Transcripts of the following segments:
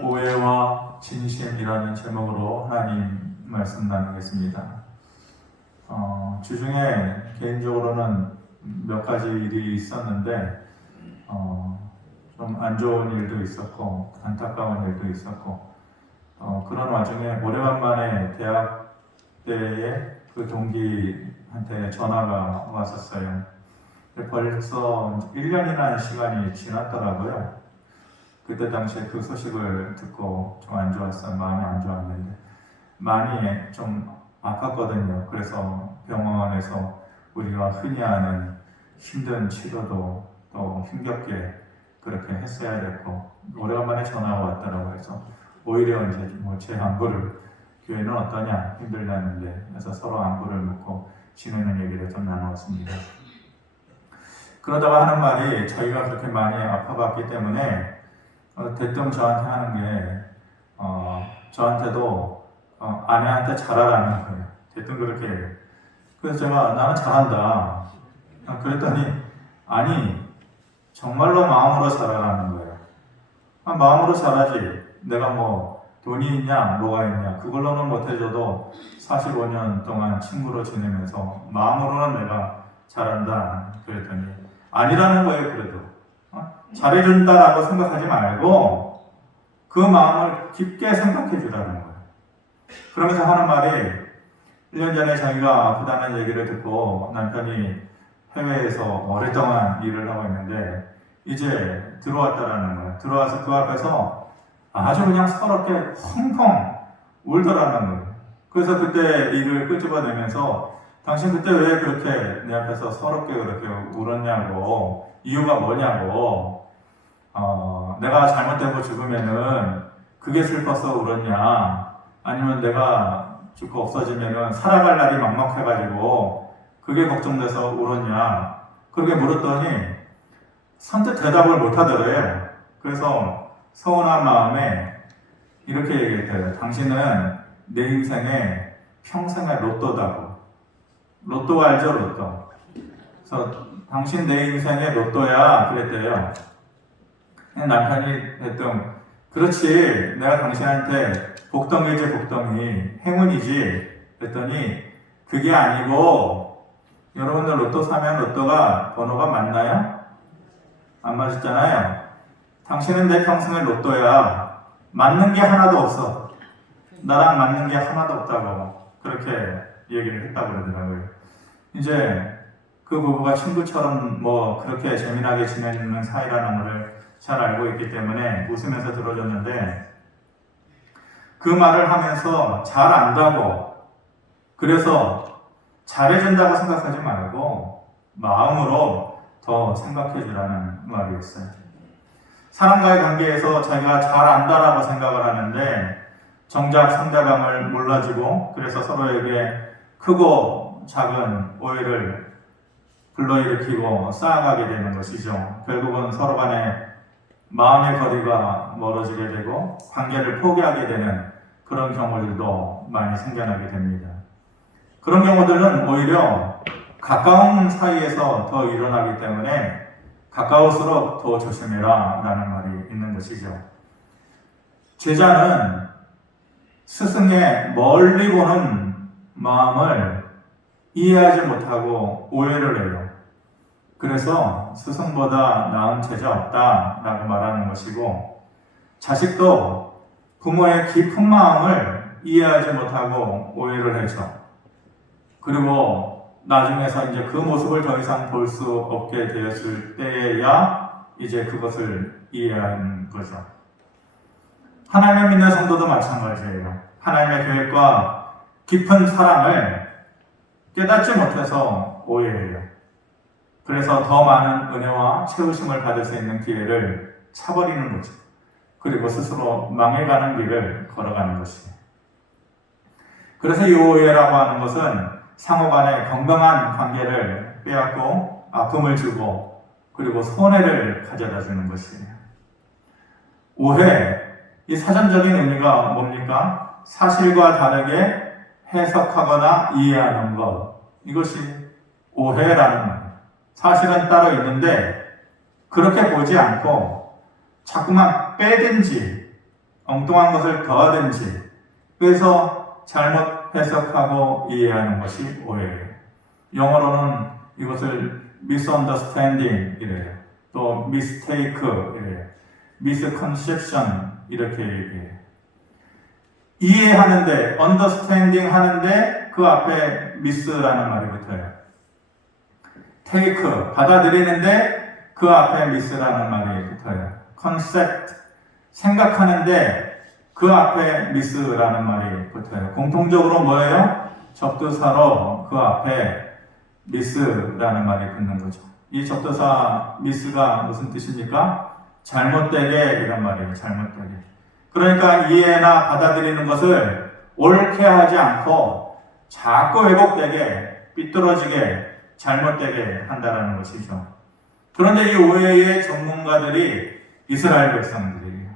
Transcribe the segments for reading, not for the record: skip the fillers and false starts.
오해와 진심이라는 제목으로 하나님 말씀 나누겠습니다. 주중에 개인적으로는 몇 가지 일이 있었는데 좀 안 좋은 일도 있었고 안타까운 일도 있었고 그런 와중에 오래간만에 대학 때의 그 동기한테 전화가 왔었어요. 벌써 1년이라는 시간이 지났더라고요. 그때 당시에 그 소식을 듣고 좀 안 좋았어요. 마음이 안 좋았는데 많이 좀 아팠거든요. 그래서 병원에서 우리가 흔히 하는 힘든 치료도 또 힘겹게 그렇게 했어야 됐고 오래간만에 전화가 왔더라고요. 그래서 오히려 이제 제 안부를 교회는 어떠냐 힘들다는데 그래서 서로 안부를 묻고 지내는 얘기를 좀 나누었습니다. 그러다가 하는 말이 저희가 그렇게 많이 아파봤기 때문에 대뜸 저한테 하는 게 저한테도 아내한테 잘하라는 거예요. 대뜸 그렇게 해요. 그래서 제가 나는 잘한다. 그랬더니 아니 정말로 마음으로 잘하라는 거예요. 마음으로 잘하지. 내가 뭐 돈이 있냐 뭐가 있냐 그걸로는 못해줘도 45년 동안 친구로 지내면서 마음으로는 내가 잘한다. 그랬더니 아니라는 거예요. 그래도 잘해준다라고 생각하지 말고 그 마음을 깊게 생각해 주라는 거예요. 그러면서 하는 말이 1년 전에 자기가 아프다는 얘기를 듣고 남편이 해외에서 오랫동안 일을 하고 있는데 이제 들어왔다라는 거예요. 들어와서 그 앞에서 아주 그냥 서럽게 펑펑 울더라는 거예요. 그래서 그때 일을 끄집어내면서 당신 그때 왜 그렇게 내 앞에서 서럽게 그렇게 울었냐고 이유가 뭐냐고 내가 잘못되고 죽으면은 그게 슬퍼서 울었냐 아니면 내가 죽고 없어지면은 살아갈 날이 막막해가지고 그게 걱정돼서 울었냐 그렇게 물었더니 선뜻 대답을 못하더래요. 그래서 서운한 마음에 이렇게 얘기했대요. 당신은 내 인생의 평생의 로또다고. 로또 알죠? 로또. 그래서 당신 내 인생의 로또야 그랬대요. 남편이 대뜸 그렇지 내가 당신한테 복덩이지 복덩이 행운이지 그랬더니 그게 아니고 여러분들 로또 사면 로또가 번호가 맞나요? 안 맞았잖아요. 당신은 내 평생의 로또야. 맞는 게 하나도 없어. 나랑 맞는 게 하나도 없다고 그렇게 얘기를 했다고 그러더라고요. 이제 그 부부가 친구처럼 뭐 그렇게 재미나게 지내는 사이라는 것을 잘 알고 있기 때문에 웃으면서 들어줬는데 그 말을 하면서 잘 안다고 그래서 잘해준다고 생각하지 말고 마음으로 더 생각해 주라는 말이었어요. 사람과의 관계에서 자기가 잘 안다라고 생각을 하는데 정작 상대방을 몰라주고 그래서 서로에게 크고 작은 오해를 불러일으키고 쌓아가게 되는 것이죠. 결국은 서로 간에 마음의 거리가 멀어지게 되고 관계를 포기하게 되는 그런 경우들도 많이 생겨나게 됩니다. 그런 경우들은 오히려 가까운 사이에서 더 일어나기 때문에 가까울수록 더 조심해라 라는 말이 있는 것이죠. 제자는 스승의 멀리 보는 마음을 이해하지 못하고 오해를 해요. 그래서 스승보다 나은 제자 없다라고 말하는 것이고 자식도 부모의 깊은 마음을 이해하지 못하고 오해를 해서 그리고 나중에서 이제 그 모습을 더 이상 볼 수 없게 되었을 때야 이제 그것을 이해하는 거죠. 하나님을 믿는 성도도 마찬가지예요. 하나님의 계획과 깊은 사랑을 깨닫지 못해서 오해해요. 그래서 더 많은 은혜와 채우심을 받을 수 있는 기회를 차버리는 거죠. 그리고 스스로 망해가는 길을 걸어가는 것이에요. 그래서 이 오해라고 하는 것은 상호 간의 건강한 관계를 빼앗고 아픔을 주고 그리고 손해를 가져다 주는 것이에요. 오해, 이 사전적인 의미가 뭡니까? 사실과 다르게 해석하거나 이해하는 것. 이것이 오해라는 말이에요. 사실은 따로 있는데 그렇게 보지 않고 자꾸만 빼든지 엉뚱한 것을 더하든지 그래서 잘못 해석하고 이해하는 것이 오해예요. 영어로는 이것을 misunderstanding 이래요. 또 mistake 이래요. misconception 이렇게 얘기해요. 이해하는데 understanding 하는데 그 앞에 miss라는 말이 붙어요. take 받아들이는데 그 앞에 miss라는 말이 붙어요. concept 생각하는데 그 앞에 miss라는 말이 붙어요. 공통적으로 뭐예요? 접두사로 그 앞에 miss라는 말이 붙는 거죠. 이 접두사 miss가 무슨 뜻입니까? 잘못되게 이런 말이에요. 잘못되게. 그러니까 이해나 받아들이는 것을 옳게 하지 않고 자꾸 왜곡되게 삐뚤어지게 잘못되게 한다는 것이죠. 그런데 이 오해의 전문가들이 이스라엘 백성들이에요.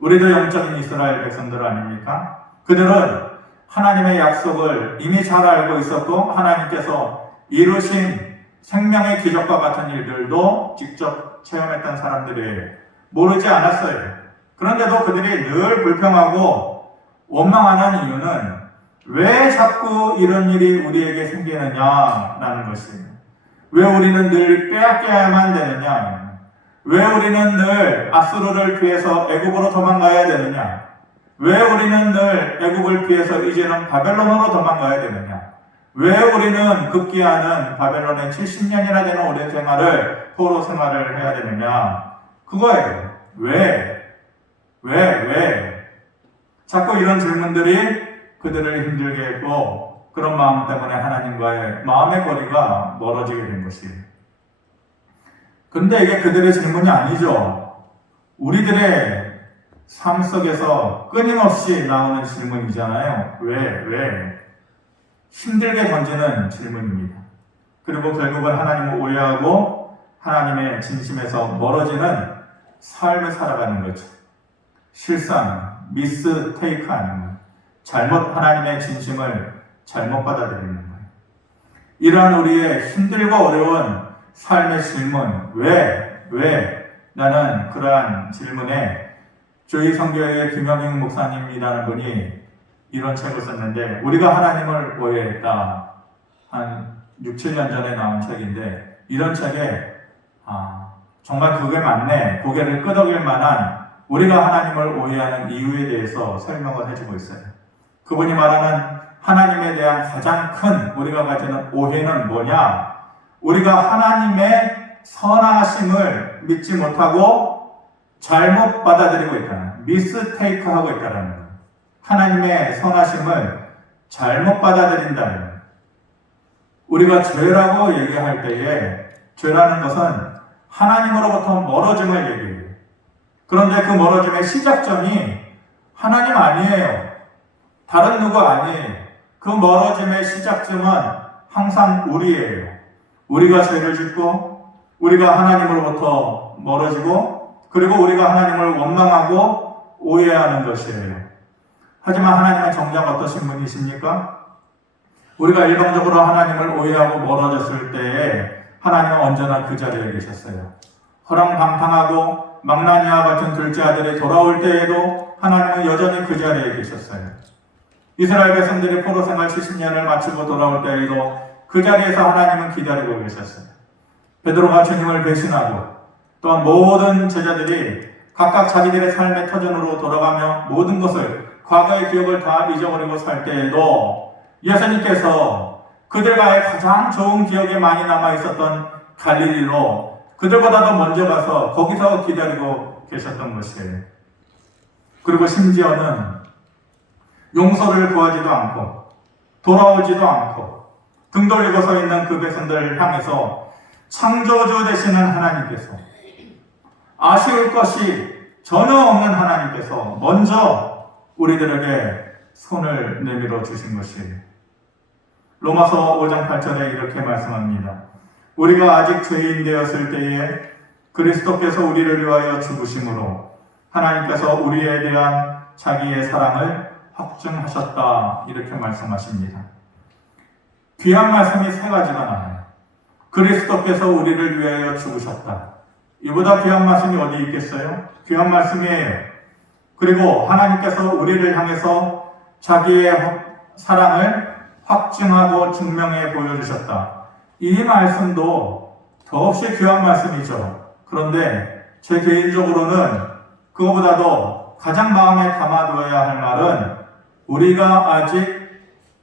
우리도 영적인 이스라엘 백성들 아닙니까? 그들은 하나님의 약속을 이미 잘 알고 있었고 하나님께서 이루신 생명의 기적과 같은 일들도 직접 체험했던 사람들이에요. 모르지 않았어요. 그런데도 그들이 늘 불평하고 원망하는 이유는 왜 자꾸 이런 일이 우리에게 생기느냐라는 것이에요. 왜 우리는 늘 빼앗겨야만 되느냐? 왜 우리는 늘 아수르를 피해서 애굽으로 도망가야 되느냐? 왜 우리는 늘 애굽을 피해서 이제는 바벨론으로 도망가야 되느냐? 왜 우리는 급기야는 바벨론에 70년이나 되는 오랜 생활을 포로 생활을 해야 되느냐? 그거예요. 왜? 자꾸 이런 질문들이 그들을 힘들게 했고 그런 마음 때문에 하나님과의 마음의 거리가 멀어지게 된 것이에요. 그런데 이게 그들의 질문이 아니죠. 우리들의 삶 속에서 끊임없이 나오는 질문이잖아요. 왜? 힘들게 던지는 질문입니다. 그리고 결국은 하나님을 오해하고 하나님의 진심에서 멀어지는 삶을 살아가는 거죠. 실수하는, 미스테이크하는 거예요. 잘못 하나님의 진심을 잘못 받아들이는 거예요. 이러한 우리의 힘들고 어려운 삶의 질문, 왜? 라는 그러한 질문에 저희 성교회의 김영익 목사님이라는 분이 이런 책을 썼는데 우리가 하나님을 오해했다. 한 6, 7년 전에 나온 책인데 이런 책에 정말 그게 맞네. 고개를 끄덕일 만한 우리가 하나님을 오해하는 이유에 대해서 설명을 해주고 있어요. 그분이 말하는 하나님에 대한 가장 큰 우리가 가지는 오해는 뭐냐? 우리가 하나님의 선하심을 믿지 못하고 잘못 받아들이고 있다는, 미스테이크하고 있다는 거예요. 하나님의 선하심을 잘못 받아들인다는 거예요. 우리가 죄라고 얘기할 때에 죄라는 것은 하나님으로부터 멀어짐을 얘기해요. 그런데 그 멀어짐의 시작점이 하나님 아니에요. 다른 누구 아니에요. 그 멀어짐의 시작점은 항상 우리예요. 우리가 죄를 짓고 우리가 하나님으로부터 멀어지고 그리고 우리가 하나님을 원망하고 오해하는 것이에요. 하지만 하나님은 정작 어떠신 분이십니까? 우리가 일방적으로 하나님을 오해하고 멀어졌을 때에 하나님은 언제나 그 자리에 계셨어요. 허랑방탕하고 망나니와 같은 둘째 아들이 돌아올 때에도 하나님은 여전히 그 자리에 계셨어요. 이스라엘 백성들이 포로 생활 70년을 마치고 돌아올 때에도 그 자리에서 하나님은 기다리고 계셨어요. 베드로가 주님을 배신하고 또한 모든 제자들이 각각 자기들의 삶의 터전으로 돌아가며 모든 것을 과거의 기억을 다 잊어버리고 살 때에도 예수님께서 그들과의 가장 좋은 기억에 많이 남아있었던 갈릴리로 그들보다도 먼저 가서 거기서 기다리고 계셨던 것이에요. 그리고 심지어는 용서를 구하지도 않고 돌아오지도 않고 등 돌리고 서 있는 그 백성들을 향해서 창조주 되시는 하나님께서 아쉬울 것이 전혀 없는 하나님께서 먼저 우리들에게 손을 내밀어 주신 것이에요. 로마서 5장 8절에 이렇게 말씀합니다. 우리가 아직 죄인 되었을 때에 그리스도께서 우리를 위하여 죽으심으로 하나님께서 우리에 대한 자기의 사랑을 확증하셨다. 이렇게 말씀하십니다. 귀한 말씀이 세 가지가 나와요. 그리스도께서 우리를 위하여 죽으셨다. 이보다 귀한 말씀이 어디 있겠어요? 귀한 말씀이에요. 그리고 하나님께서 우리를 향해서 자기의 사랑을 확증하고 증명해 보여주셨다. 이 말씀도 더없이 귀한 말씀이죠. 그런데 제 개인적으로는 그거보다도 가장 마음에 담아두어야 할 말은 우리가 아직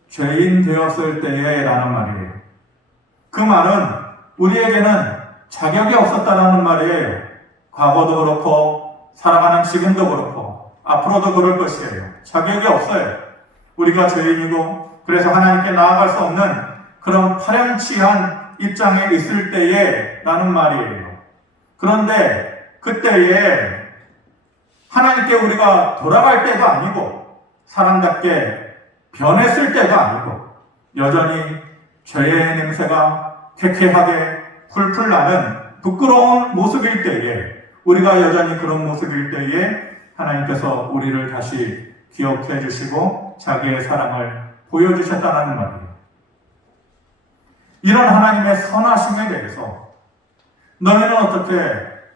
죄인 되었을 때에 라는 말이에요. 그 말은 우리에게는 자격이 없었다라는 말이에요. 과거도 그렇고 살아가는 지금도 그렇고 앞으로도 그럴 것이에요. 자격이 없어요. 우리가 죄인이고 그래서 하나님께 나아갈 수 없는 그런 파렴치한 입장에 있을 때에 라는 말이에요. 그런데 그때에 하나님께 우리가 돌아갈 때가 아니고 사람답게 변했을 때가 아니고 여전히 죄의 냄새가 쾌쾌하게 풀풀 나는 부끄러운 모습일 때에 우리가 여전히 그런 모습일 때에 하나님께서 우리를 다시 기억해 주시고 자기의 사랑을 보여주셨다는 말이에요. 이런 하나님의 선하심에 대해서 너희는 어떻게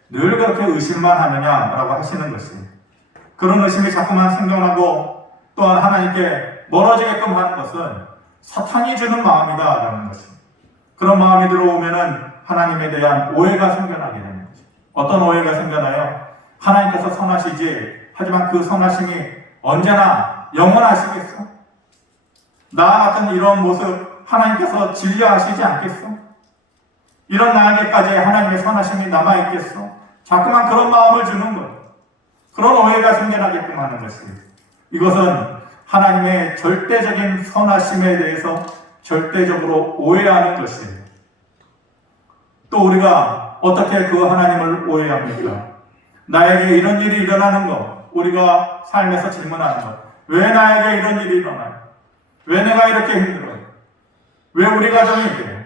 늘 그렇게 의심만 하느냐라고 하시는 것이 그런 의심이 자꾸만 생겨나고 또한 하나님께 멀어지게끔 하는 것은 사탄이 주는 마음이다라는 것입니다. 그런 마음이 들어오면은 하나님에 대한 오해가 생겨나게 되는 거죠. 어떤 오해가 생겨나요? 하나님께서 선하시지 하지만 그 선하심이 언제나 영원하시겠어? 나와 같은 이런 모습 하나님께서 진리하시지 않겠어? 이런 나에게까지 하나님의 선하심이 남아있겠어? 자꾸만 그런 마음을 주는 거예요. 그런 오해가 생겨나게끔 하는 것입니다. 이것은 하나님의 절대적인 선하심에 대해서 절대적으로 오해하는 것이에요. 또 우리가 어떻게 그 하나님을 오해합니까? 나에게 이런 일이 일어나는 것, 우리가 삶에서 질문하는 것, 왜 나에게 이런 일이 일어나요? 왜 내가 이렇게 힘들어요? 왜 우리 가정이 이래요?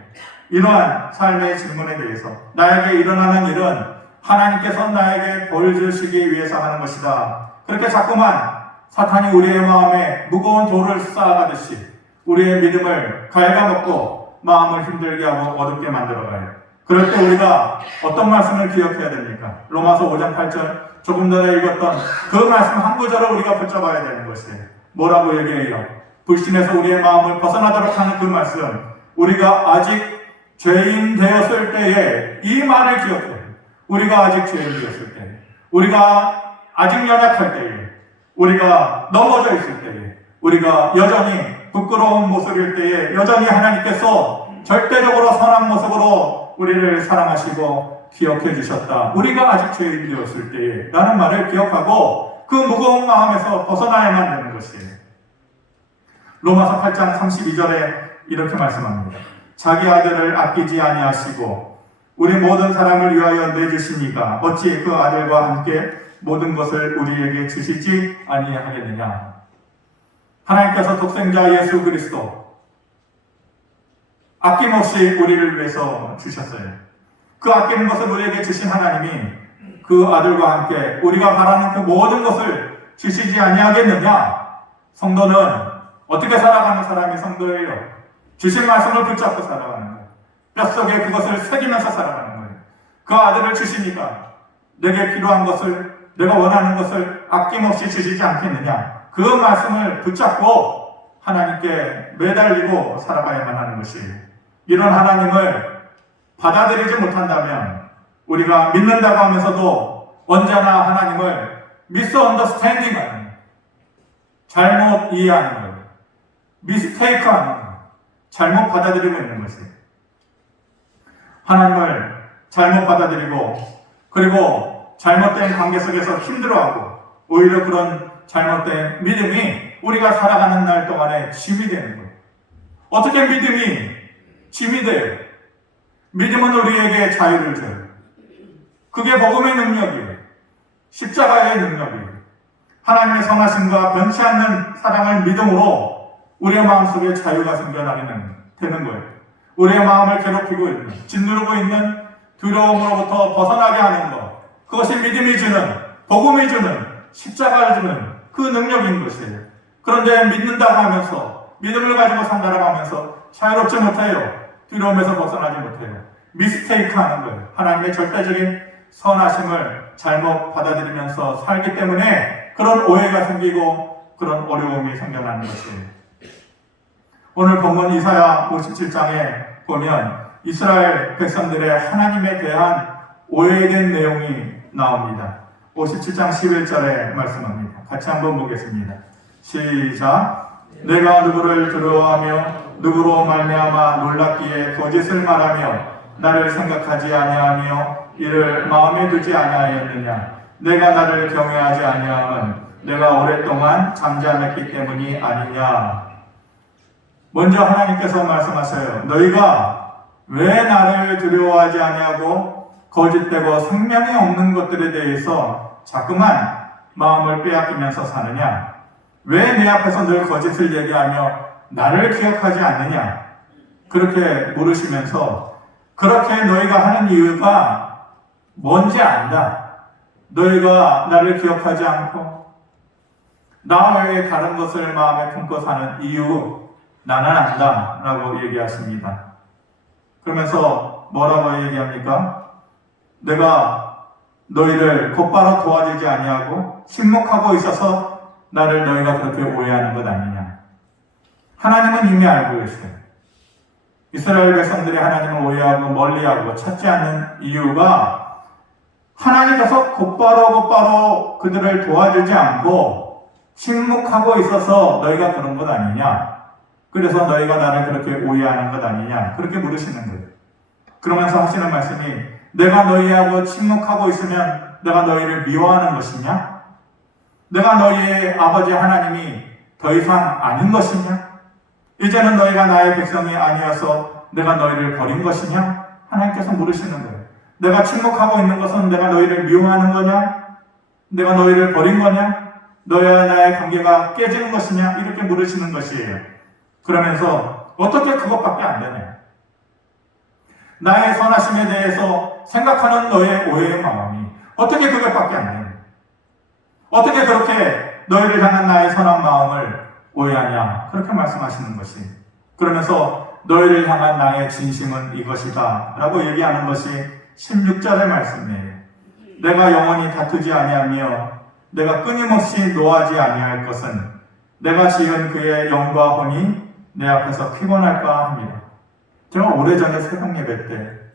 이러한 삶의 질문에 대해서 나에게 일어나는 일은 하나님께서 나에게 벌 주시기 위해서 하는 것이다. 그렇게 자꾸만 사탄이 우리의 마음에 무거운 돌을 쌓아가듯이 우리의 믿음을 갉아먹고 마음을 힘들게 하고 어둡게 만들어가요. 그럴 때 우리가 어떤 말씀을 기억해야 됩니까? 로마서 5장 8절 조금 전에 읽었던 그 말씀 한 구절을 우리가 붙잡아야 되는 것이에요. 뭐라고 얘기해요? 불신에서 우리의 마음을 벗어나도록 하는 그 말씀, 우리가 아직 죄인 되었을 때에 이 말을 기억해요. 우리가 아직 죄인 되었을 때, 우리가 아직 연약할 때에, 우리가 넘어져 있을 때에, 우리가 여전히 부끄러운 모습일 때에 여전히 하나님께서 절대적으로 선한 모습으로 우리를 사랑하시고 기억해 주셨다. 우리가 아직 죄인 되었을 때에 라는 말을 기억하고 그 무거운 마음에서 벗어나야만 되는 것이에요. 로마서 8장 32절에 이렇게 말씀합니다. 자기 아들을 아끼지 아니하시고 우리 모든 사람을 위하여 내주시니까 어찌 그 아들과 함께 모든 것을 우리에게 주시지 아니하겠느냐. 하나님께서 독생자 예수 그리스도 아낌없이 우리를 위해서 주셨어요. 그 아끼는 것을 우리에게 주신 하나님이 그 아들과 함께 우리가 바라는 그 모든 것을 주시지 아니하겠느냐. 성도는 어떻게 살아가는 사람이 성도예요? 주신 말씀을 붙잡고 살아가는 거예요. 뼛속에 그것을 새기면서 살아가는 거예요. 그 아들을 주시니까 내게 필요한 것을, 내가 원하는 것을 아낌없이 주시지 않겠느냐. 그 말씀을 붙잡고 하나님께 매달리고 살아가야만 하는 것이에요. 이런 하나님을 받아들이지 못한다면 우리가 믿는다고 하면서도 언제나 하나님을 미스언더스탠딩 하는 거예요. 잘못 이해하는 거예요. 미스테이크 하는 거예요. 잘못 받아들이고 있는 것이에요. 하나님을 잘못 받아들이고 그리고 잘못된 관계 속에서 힘들어하고 오히려 그런 잘못된 믿음이 우리가 살아가는 날 동안에 짐이 되는 거예요. 어떻게 믿음이 짐이 돼요? 믿음은 우리에게 자유를 줘요. 그게 복음의 능력이에요. 십자가의 능력이에요. 하나님의 선하심과 변치 않는 사랑을 믿음으로 우리의 마음속에 자유가 생겨나게 되는 거예요. 우리의 마음을 괴롭히고 있는, 짓누르고 있는 두려움으로부터 벗어나게 하는 것. 그것이 믿음이 주는, 복음이 주는, 십자가를 주는 그 능력인 것이에요. 그런데 믿는다고 하면서, 믿음을 가지고 산다고 하면서 자유롭지 못해요. 두려움에서 벗어나지 못해요. 미스테이크 하는 거예요. 하나님의 절대적인 선하심을 잘못 받아들이면서 살기 때문에 그런 오해가 생기고 그런 어려움이 생겨나는 것이에요. 오늘 본문 이사야 57장에 보면 이스라엘 백성들의 하나님에 대한 오해된 내용이 나옵니다. 57장 11절에 말씀합니다. 같이 한번 보겠습니다. 시작. 내가 누구를 두려워하며 누구로 말미암아 놀랍기에 거짓을 말하며 나를 생각하지 아니하며 이를 마음에 두지 아니하였느냐. 내가 나를 경외하지 아니함은 내가 오랫동안 잠잠했기 때문이 아니냐. 먼저 하나님께서 말씀하셔요. 너희가 왜 나를 두려워하지 아니하고 거짓되고 생명이 없는 것들에 대해서 자꾸만 마음을 빼앗기면서 사느냐? 왜 내 앞에서 늘 거짓을 얘기하며 나를 기억하지 않느냐? 그렇게 물으시면서 그렇게 너희가 하는 이유가 뭔지 안다. 너희가 나를 기억하지 않고 나 외에 다른 것을 마음에 품고 사는 이유 나는 안다 라고 얘기하십니다. 그러면서 뭐라고 얘기합니까? 내가 너희를 곧바로 도와주지 아니하고 침묵하고 있어서 나를 너희가 그렇게 오해하는 것 아니냐. 하나님은 이미 알고 계세요. 이스라엘 백성들이 하나님을 오해하고 멀리하고 찾지 않는 이유가 하나님께서 곧바로 그들을 도와주지 않고 침묵하고 있어서 너희가 그런 것 아니냐. 그래서 너희가 나를 그렇게 오해하는 것 아니냐. 그렇게 물으시는 거예요. 그러면서 하시는 말씀이 내가 너희하고 침묵하고 있으면 내가 너희를 미워하는 것이냐? 내가 너희의 아버지 하나님이 더 이상 아닌 것이냐? 이제는 너희가 나의 백성이 아니어서 내가 너희를 버린 것이냐? 하나님께서 물으시는 거예요. 내가 침묵하고 있는 것은 내가 너희를 미워하는 거냐? 내가 너희를 버린 거냐? 너희와 나의 관계가 깨지는 것이냐? 이렇게 물으시는 것이에요. 그러면서 어떻게 그것밖에 안 되냐? 나의 선하심에 대해서 생각하는 너의 오해의 마음이 어떻게 그것밖에 안 되냐? 어떻게 그렇게 너희를 향한 나의 선한 마음을 오해하냐? 그렇게 말씀하시는 것이. 그러면서 너희를 향한 나의 진심은 이것이다 라고 얘기하는 것이 16절의 말씀이에요. 내가 영원히 다투지 아니하며 내가 끊임없이 노하지 아니할 것은 내가 지은 그의 영과 혼이 내 앞에서 피곤할까 합니다. 제가 오래전에 새벽 예배 때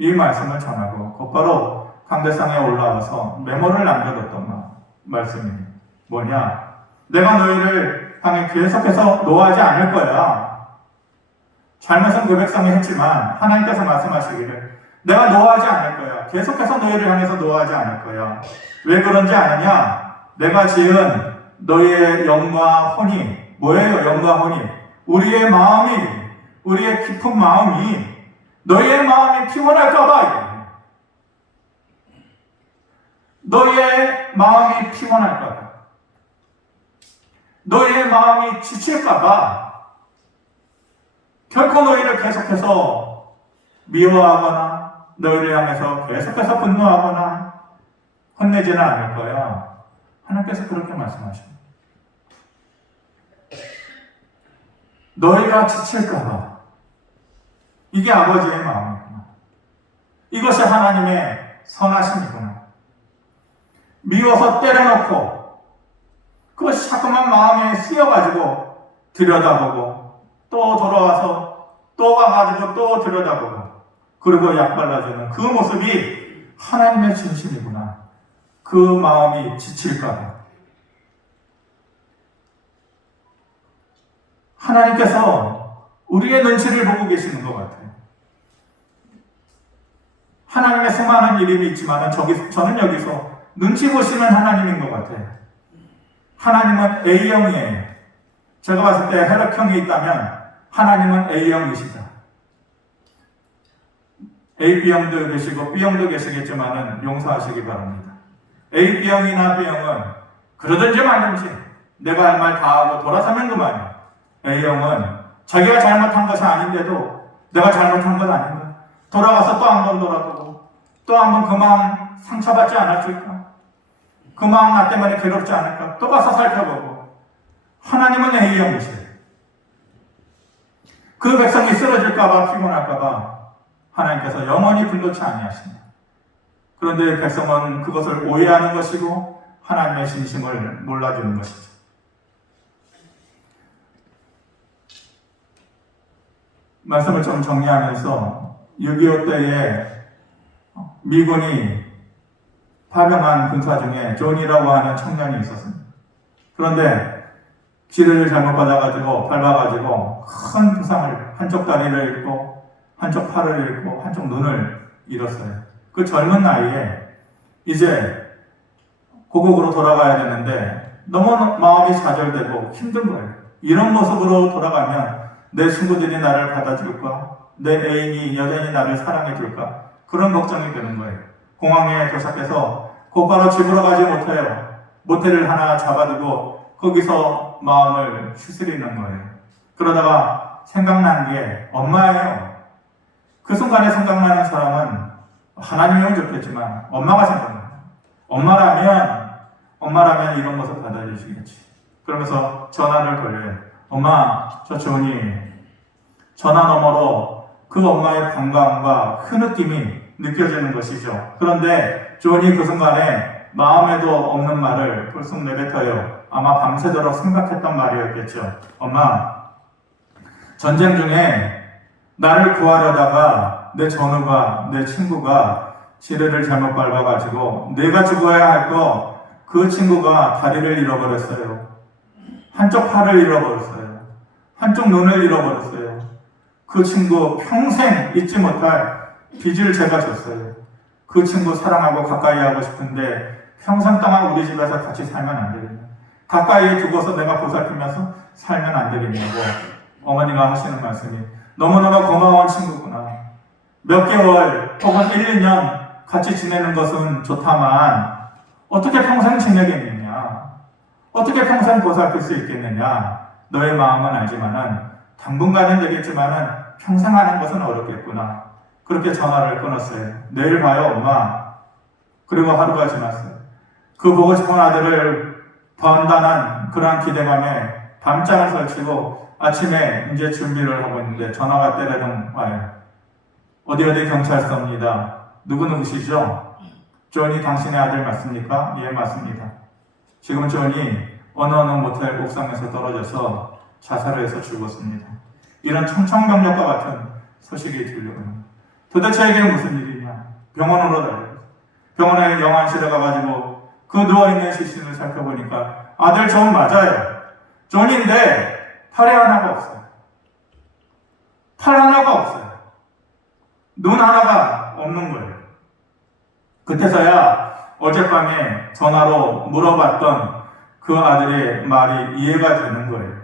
이 말씀을 전하고 곧바로 강대상에 올라와서 메모를 남겨뒀던 말씀이 뭐냐? 내가 너희를 향해 계속해서 노하지 않을 거야. 잘못은 그 백성이 했지만 하나님께서 말씀하시기를 내가 노하지 않을 거야. 계속해서 너희를 향해서 노하지 않을 거야. 왜 그런지 아느냐? 내가 지은 너희의 영과 혼이 뭐예요? 영과 혼이 우리의 마음이 우리의 깊은 마음이 너희의 마음이 피곤할까봐 너희의 마음이 피곤할까봐 너희의 마음이 지칠까봐 결코 너희를 계속해서 미워하거나 너희를 향해서 계속해서 분노하거나 혼내지는 않을 거야. 하나님께서 그렇게 말씀하십니다. 너희가 지칠까봐 이게 아버지의 마음이구나. 이것이 하나님의 선하심이구나. 미워서 때려놓고 그것이 자꾸만 마음에 쓰여가지고 들여다보고 또 돌아와서 또 가가지고 또 들여다보고 그리고 약 발라주는 그 모습이 하나님의 진심이구나. 그 마음이 지칠까봐 하나님께서 우리의 눈치를 보고 계시는 것 같아요. 하나님의 수많은 이름이 있지만 저는 여기서 눈치 보시는 하나님인 것 같아요. 하나님은 A형이에요. 제가 봤을 때 혈액형이 있다면 하나님은 A형이시다. A, B형도 계시고 B형도 계시겠지만 용서하시기 바랍니다. A, B형이나 B형은 그러든지 말든지 내가 할 말 다 하고 돌아서면 그만이야. A형은 자기가 잘못한 것이 아닌데도 내가 잘못한 건 아닌가? 돌아가서 또 한 번 돌아보고 또 한 번 그 마음 상처받지 않았을까? 그 마음 나 때문에 괴롭지 않을까? 또 가서 살펴보고 하나님은 A형이세요. 그 백성이 쓰러질까봐 피곤할까봐 하나님께서 영원히 분노치 아니하십니다. 그런데 백성은 그것을 오해하는 것이고 하나님의 진심을 몰라주는 것이죠. 말씀을 좀 정리하면서 6.25 때에 미군이 파병한 군사 중에 존이라고 하는 청년이 있었습니다. 그런데 지뢰를 잘못 받아가지고 밟아가지고 큰 부상을, 한쪽 다리를 잃고 한쪽 팔을 잃고 한쪽 눈을 잃었어요. 그 젊은 나이에 이제 고국으로 돌아가야 되는데 너무 마음이 좌절되고 힘든 거예요. 이런 모습으로 돌아가면 내 친구들이 나를 받아줄까? 내 애인이 여전히 나를 사랑해줄까? 그런 걱정이 되는 거예요. 공항에 도착해서 곧바로 집으로 가지 못해요. 모텔을 하나 잡아두고 거기서 마음을 추스리는 거예요. 그러다가 생각난 게 엄마예요. 그 순간에 생각나는 사람은 하나님이면 좋겠지만 엄마가 생각나요. 엄마라면 이런 모습 받아주시겠지. 그러면서 전화를 걸려요. 엄마, 저 존이. 전화 너머로 그 엄마의 반가움과 흐느낌이 느껴지는 것이죠. 그런데 존이 그 순간에 마음에도 없는 말을 불쑥 내뱉어요. 아마 밤새도록 생각했던 말이었겠죠. 엄마, 전쟁 중에 나를 구하려다가 내 전우가, 내 친구가 지뢰를 잘못 밟아가지고 내가 죽어야 할 거 그 친구가 다리를 잃어버렸어요. 한쪽 팔을 잃어버렸어요. 한쪽 눈을 잃어버렸어요. 그 친구 평생 잊지 못할 빚을 제가 졌어요. 그 친구 사랑하고 가까이 하고 싶은데 평생 동안 우리 집에서 같이 살면 안 되겠냐. 가까이에 두고서 내가 보살피면서 살면 안 되겠냐고 어머니가 하시는 말씀이 너무너무 고마운 친구구나. 몇 개월 혹은 1, 2년 같이 지내는 것은 좋다만 어떻게 평생 지내겠느냐. 어떻게 평생 보살필 수 있겠느냐. 너의 마음은 알지만은 당분간은 되겠지만은 평생 하는 것은 어렵겠구나. 그렇게 전화를 끊었어요. 내일 봐요, 엄마. 그리고 하루가 지났어요. 그 보고 싶은 아들을 번단한 그러한 기대감에 밤잠을 설치고 아침에 이제 준비를 하고 있는데 전화가 때려는 와요. 어디 경찰서입니다. 누구시죠? 존이 당신의 아들 맞습니까? 예, 맞습니다. 지금 존이 어느 모텔 옥상에서 떨어져서 자살을 해서 죽었습니다. 이런 청천벽력과 같은 소식이 들려옵니다. 도대체 이게 무슨 일이냐? 병원으로 달려요. 병원에 영안실에 가가지고 그 누워있는 시신을 살펴보니까 아들 존 맞아요. 존인데 팔이 하나가 없어요. 팔 하나가 없어요. 눈 하나가 없는 거예요. 그때서야 어젯밤에 전화로 물어봤던 그 아들의 말이 이해가 되는 거예요.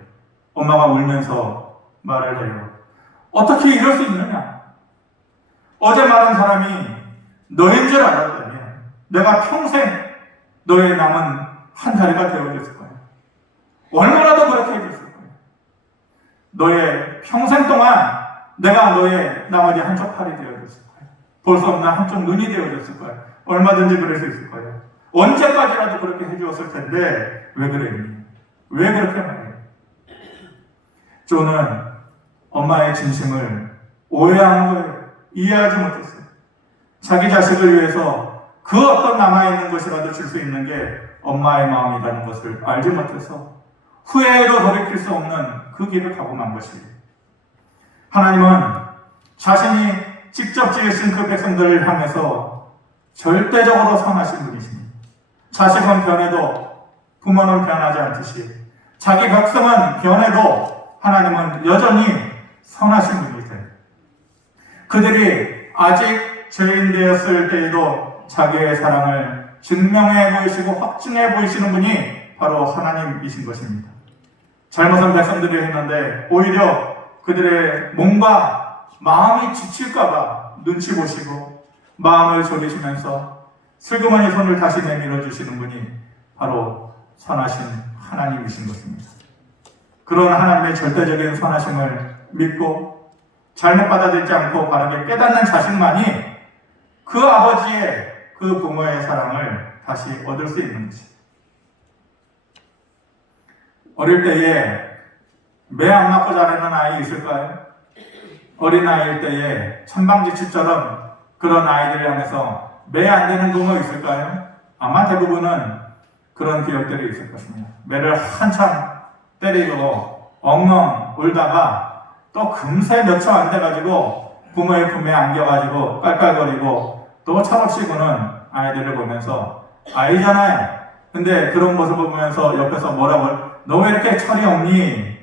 엄마가 울면서 말을 해요. 어떻게 이럴 수 있느냐? 어제 말한 사람이 너인 줄 알았다면 내가 평생 너의 남은 한 다리가 되어줬을 거야. 얼마라도 그렇게 해줬을 거야. 너의 평생 동안 내가 너의 나머지 한쪽 팔이 되어줬을 거야. 볼 수 없는 한쪽 눈이 되어줬을 거야. 얼마든지 그럴 수 있을 거예요. 언제까지라도 그렇게 해주었을 텐데 왜 그랬니? 왜 그렇게 말해? 존은 엄마의 진심을 오해한 거예요. 이해하지 못했어요. 자기 자식을 위해서 그 어떤 남아있는 것이라도 줄 수 있는 게 엄마의 마음이라는 것을 알지 못해서 후회해도 돌이킬 수 없는 그 길을 가고 만 것이에요. 하나님은 자신이 직접 지으신 그 백성들을 향해서 절대적으로 선하신 분이십니다. 자식은 변해도 부모는 변하지 않듯이 자기 백성은 변해도 하나님은 여전히 선하신 분이세요. 그들이 아직 죄인 되었을 때에도 자기의 사랑을 증명해 보이시고 확증해 보이시는 분이 바로 하나님이신 것입니다. 잘못한 백성들이 했는데 오히려 그들의 몸과 마음이 지칠까봐 눈치 보시고 마음을 졸이시면서 슬그머니 손을 다시 내밀어 주시는 분이 바로 선하신 하나님이신 것입니다. 그런 하나님의 절대적인 선하심을 믿고 잘못 받아들이지 않고 바르게 깨닫는 자식만이 그 아버지의 그 부모의 사랑을 다시 얻을 수 있는 것입니다. 어릴 때에 매 안 맞고 자라는 아이 있을까요? 어린 아이일 때에 천방지축처럼 그런 아이들을 향해서 매 안 되는 부모 있을까요? 아마 대부분은 그런 기억들이 있을 것입니다. 매를 한참 때리고 엉엉 울다가 또 금세 몇 초 안 돼가지고 부모의 품에 안겨가지고 깔깔거리고 또 철없이 구는 아이들을 보면서 아이잖아요. 근데 그런 모습을 보면서 옆에서 뭐라고 너 왜 이렇게 철이 없니?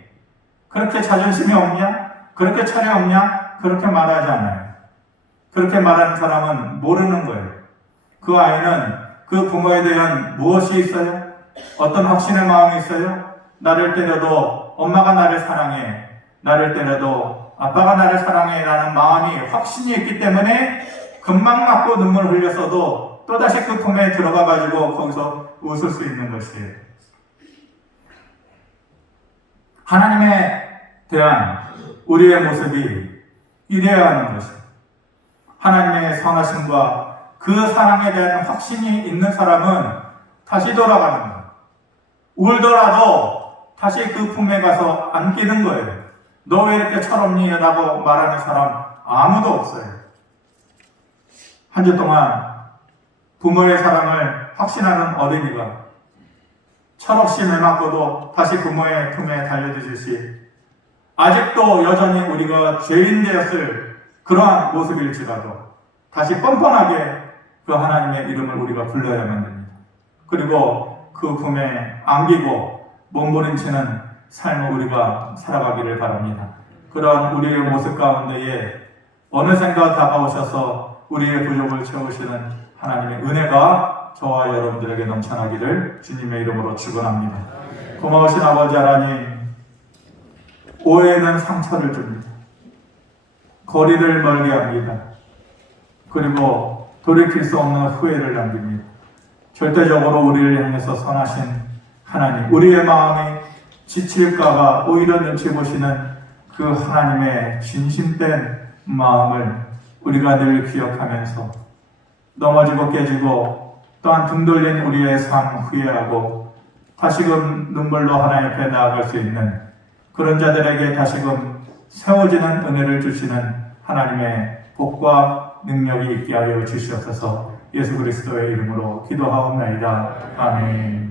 그렇게 자존심이 없냐? 그렇게 철이 없냐? 그렇게 말하지 않아요. 그렇게 말하는 사람은 모르는 거예요. 그 아이는 그 부모에 대한 무엇이 있어요? 어떤 확신의 마음이 있어요? 나를 때려도 엄마가 나를 사랑해. 나를 때려도 아빠가 나를 사랑해 라는 마음이 확신이 있기 때문에 금방 맞고 눈물 흘렸어도 또다시 그 품에 들어가 가지고 거기서 웃을 수 있는 것이에요. 하나님에 대한 우리의 모습이 이래야 하는 것이에요. 하나님의 선하심과 그 사랑에 대한 확신이 있는 사람은 다시 돌아가는 거예요. 울더라도 다시 그 품에 가서 안기는 거예요. 너 왜 이렇게 철없니? 라고 말하는 사람 아무도 없어요. 한 주 동안 부모의 사랑을 확신하는 어린이가 철없이 매맞고도 다시 부모의 품에 달려드듯이 아직도 여전히 우리가 죄인 되었을 그러한 모습일지라도 다시 뻔뻔하게 그 하나님의 이름을 우리가 불러야만 됩니다. 그리고 그 품에 안기고 몸부림치는 삶을 우리가 살아가기를 바랍니다. 그런 우리의 모습 가운데에 어느샌가 다가오셔서 우리의 부족을 채우시는 하나님의 은혜가 저와 여러분들에게 넘쳐나기를 주님의 이름으로 축원합니다. 고마우신 아버지 하나님, 오해는 상처를 줍니다. 거리를 멀게 합니다. 그리고 돌이킬 수 없는 후회를 남깁니다. 절대적으로 우리를 향해서 선하신 하나님, 우리의 마음이 지칠까봐 오히려 눈치 보시는 그 하나님의 진심된 마음을 우리가 늘 기억하면서 넘어지고 깨지고 또한 등 돌린 우리의 삶 후회하고 다시금 눈물로 하나님 앞에 나아갈 수 있는 그런 자들에게 다시금 세워지는 은혜를 주시는 하나님의 복과 능력이 있게 하여 주시옵소서. 예수 그리스도의 이름으로 기도하옵나이다. 아멘.